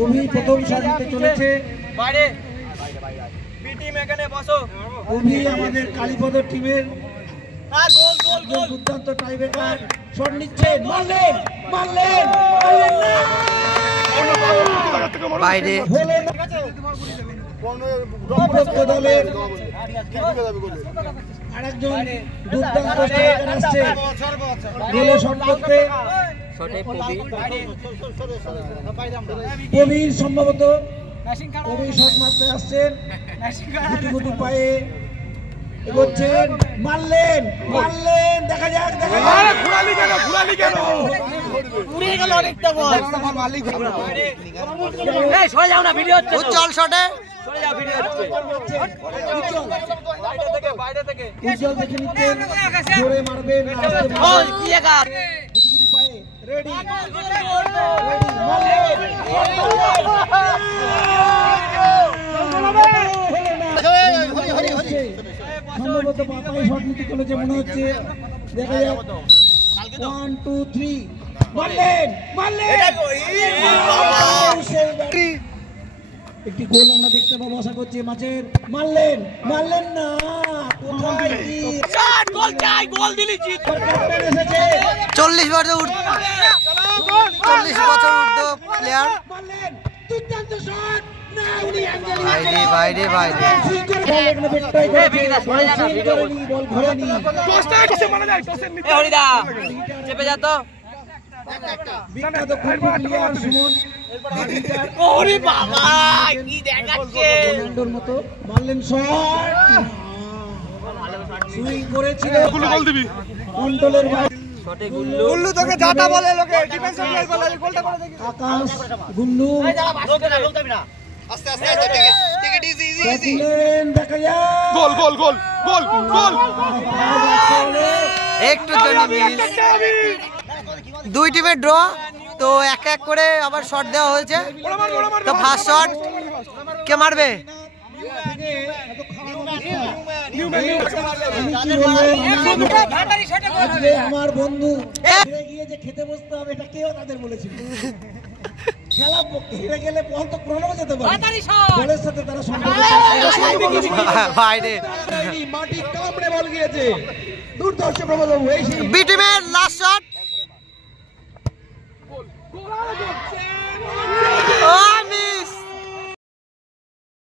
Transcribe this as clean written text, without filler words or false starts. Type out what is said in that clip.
অভি প্রথম শট নিতে চলেছে। অভি আমাদের কালীপদ টিমের দুর্দান্ত টাইব্রেকার শট নিচ্ছে। মারলেন বাইরে দলের আরেকজন দুর্দান্ত স্ট্রাইকার আসছে গোলে শট করতে। প্রবীর সম্ভবত প্রবীর শট মারতে আসছেন, গুটি পায়ে এগোচ্ছেন। মারলেন দেখা যাক উজ্জ্বল শটে উজ্জ্বল দেখে নিচ্ছেন, জোরে মারবেন গুটি পায়ে রেডি সম্ভবত বাপাই শট নিতে চলেছে মনে হচ্ছে। দেখা যাক 1 2 3 মারলেন একটি গোল আমরা দেখতে পাবো আশা করছি মাছের। মারলেন না কোথায় 40 বছর ঊর্ধ্ব প্লেয়ার। বাইরে চেপে যা তো মারলেন শট সুইং করেছিল কন্ট্রোলের গুল্লু তোকে যাতা বলে লোকে ডিফেন্সে বলে গোলটা করে দেখি। আকাশ গুল্লু আস্তে টেক ইট ইজি দেখা যায় গোল একটু জন্য মিস। দুই টিমের ড্র, তো এক করে আবার শট দেওয়া হয়েছে। তো ফার্স্ট শট কে মারবে? আমার বন্ধু গিয়ে যে খেতে বসতে হবে এটা কেউ তাদের বলেছিল। খেলা হেরে গেলে বল তো ক্রমে যেতে পারে, বলের সাথে তারা বাইরে মাটি কামড়ে বল গিয়েছে। দুর্দর্শ প্রবল বি টিমের লাস্ট শট।